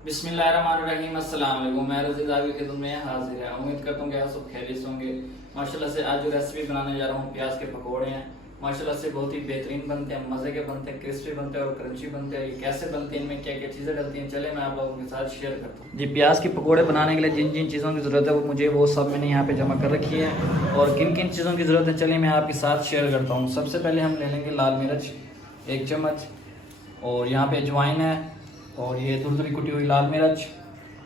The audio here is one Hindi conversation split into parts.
बिस्मिल्लाहिर्रहमानिर्रहीम। अस्सलाम वालेकुम। मैं रज़ीद आपकी खिदमत में हाजिर है। उम्मीद करता हूँ कि आप सब खैरियत होंगे। माशाल्लाह से आज जो रेसिपी बनाने जा रहा हूँ, प्याज के पकोड़े हैं। माशाल्लाह से बहुत ही बेहतरीन बनते हैं, मज़े के बनते हैं, क्रिस्पी बनते हैं और क्रंची बनते हैं। ये कैसे बनते हैं, इनमें क्या क्या चीज़ें डलती हैं, चले मैं आप लोगों के साथ शेयर करता हूँ। जी, प्याज के पकोड़े बनाने के लिए जिन जिन चीज़ों की ज़रूरत है वो सब मैंने यहाँ पे जमा कर रखी है, और किन किन चीज़ों की ज़रूरत है चलिए मैं आपके साथ शेयर करता हूँ। सबसे पहले हम ले लेंगे लाल मिर्च 1 चम्मच, और यहाँ पे अजवाइन है, और ये थोड़ी कुटी हुई लाल मिर्च,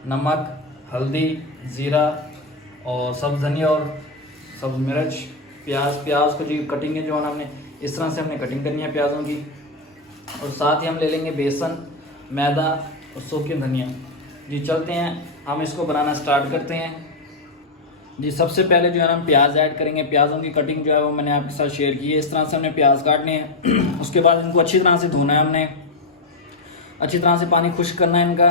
नमक, हल्दी, ज़ीरा और सब्ज़ धनिया और सब्ज़ मिर्च। प्याज को जी कटिंग है जो है हमने इस तरह से हमने कटिंग करनी है प्याज़ों की। और साथ ही हम ले लेंगे बेसन, मैदा और सूखी धनिया। जी चलते हैं, हम इसको बनाना स्टार्ट करते हैं। जी सबसे पहले जो है हम प्याज ऐड करेंगे। प्याज़ों की कटिंग जो है वो मैंने आपके साथ शेयर की है। इस तरह से हमने प्याज काटने हैं। उसके बाद इनको अच्छी तरह से धोना है, हमने अच्छी तरह से पानी खुश्क करना है इनका।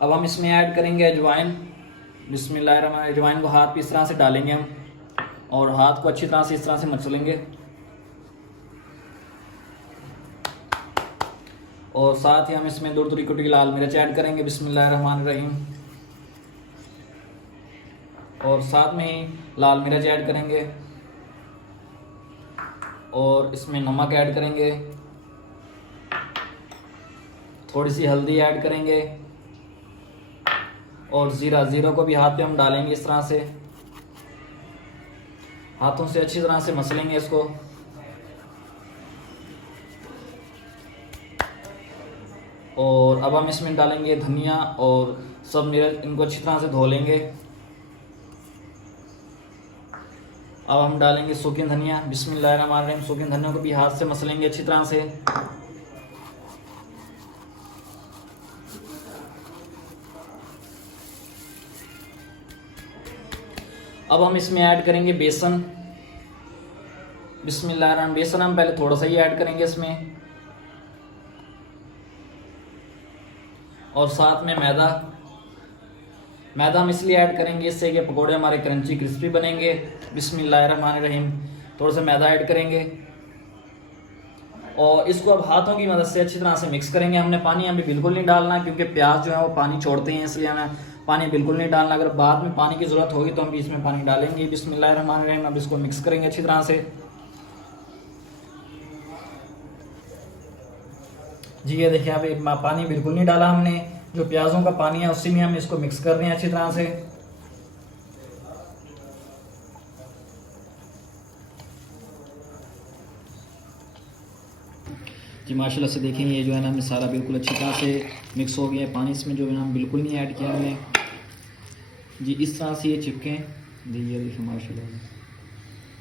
अब हम इसमें ऐड करेंगे अजवाइन। बिस्मिल्लाहिर्रहमानिर्रहीम। अजवाइन को हाथ पे इस तरह से डालेंगे हम, और हाथ को अच्छी तरह से इस तरह से मसलेंगे। और साथ ही हम इसमें दूर कुटी की लाल मिर्च ऐड करेंगे। बिस्मिल्लाहिर्रहमानिर्रहीम। और साथ में ही लाल मिर्च ऐड करेंगे, और इसमें नमक ऐड करेंगे, थोड़ी सी हल्दी ऐड करेंगे, और ज़ीरा को भी हाथ पे हम डालेंगे इस तरह से, हाथों से अच्छी तरह से मसलेंगे इसको। और अब हम इसमें डालेंगे धनिया और सब मिर्च, इनको अच्छी तरह से धो लेंगे। अब हम डालेंगे सूखी धनिया। बिस्मिल्लाहिर्रहमानिर्रहीम। सूखी धनिया को भी हाथ से मसलेंगे अच्छी तरह से। अब हम इसमें ऐड करेंगे बेसन। बिस्मिल्लाहिर्रहमानिर्रहीम। बेसन हम पहले थोड़ा सा ही ऐड करेंगे इसमें, और साथ में मैदा हम इसलिए ऐड करेंगे इससे कि पकोड़े हमारे क्रंची क्रिस्पी बनेंगे। बिस्मिल्लाहिर्रहमानिर्रहीम। थोड़ा सा मैदा ऐड करेंगे, और इसको अब हाथों की मदद से अच्छी तरह से मिक्स करेंगे। हमने पानी अभी बिल्कुल नहीं डालना, क्योंकि प्याज जो है वो पानी छोड़ते हैं, इसलिए हमें पानी बिल्कुल नहीं डालना। अगर बाद में पानी की ज़रूरत होगी तो हम बीच में पानी डालेंगे। बिस्मिल्लाहिर्रहमानिर्रहीम। अब इसको मिक्स करेंगे अच्छी तरह से। जी ये देखिए, अब पानी बिल्कुल नहीं डाला हमने, जो प्याज़ों का पानी है उसी में हम इसको मिक्स कर रहे हैं अच्छी तरह से। जी माशाल्लाह से देखें, ये जो है ना मसाला बिल्कुल अच्छी तरह से मिक्स हो गया है। पानी इसमें जो है ना बिल्कुल नहीं ऐड किया हमने। जी इस तरह से ये चिपके। जी ये देखिए माशाल्लाह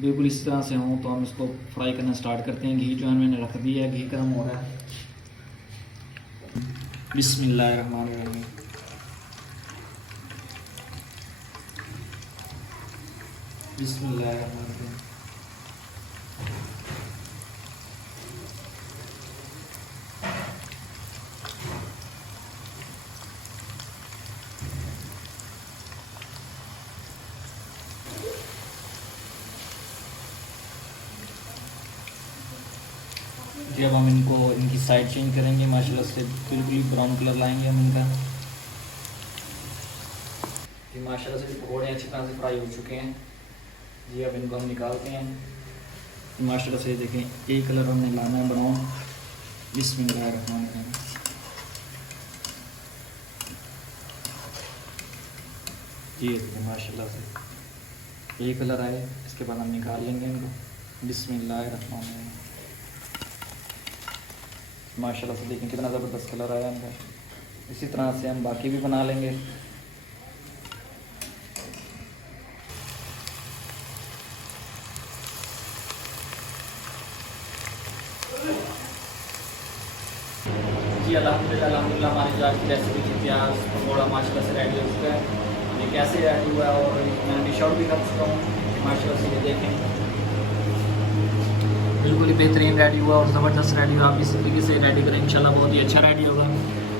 बिल्कुल इस तरह से हों, तो हम इसको फ्राई करना स्टार्ट करते हैं। घी जो है मैंने रख दिया है, घी गर्म हो रहा है। बिस्मिल्लाहिर्रहमानिर्रहीम। बिस्मिल्लाहिर्रहमानिर्रहीम। जी अब हम इनकी साइड चेंज करेंगे। माशाल्लाह से बिल्कुल ब्राउन कलर लाएंगे हम इनका। जी माशाल्लाह से पकौड़े अच्छी तरह से फ्राई हो चुके हैं। जी अब इनको हम निकालते हैं। माशाल्लाह से देखें, एक कलर हमने लाना है ब्राउन। बिस्मिल्लाहिर्रहमानिर्रहीम। जी देखें माशाल्लाह से एक कलर आए, इसके बाद हम निकाल लेंगे इनको। बिस्मिल्लाहिर्रहमानिर्रहीम। माशाल्लाह से देखें कितना ज़बरदस्त कलर आया इनका। इसी तरह से हम बाकी भी बना लेंगे। जी अल्हम्दुलिल्लाह हमारी आज की रेसिपी की प्याज पकौड़ा माशाल्लाह से रेडी हो चुका है। ये कैसे रेडी हुआ है, और मैं डिश आउट भी कर चुका हूँ। माशाल्लाह से ये देखें बिल्कुल ही बेहतरीन रेडी हुआ और ज़बरदस्त रेडी हुआ। आप इस तरीके से रेडी करें, इंशाल्लाह बहुत ही अच्छा रेडी होगा।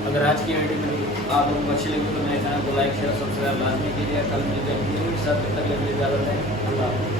अगर आज की वीडियो में आप लोगों को अच्छी लगी तो मेरे चैनल को लाइक शेयर सब्सक्राइब लाजमी कीजिए। कल मिलते हैं वीडियो के साथ, तब तक के लिए इजाज़त है। अल्लाह।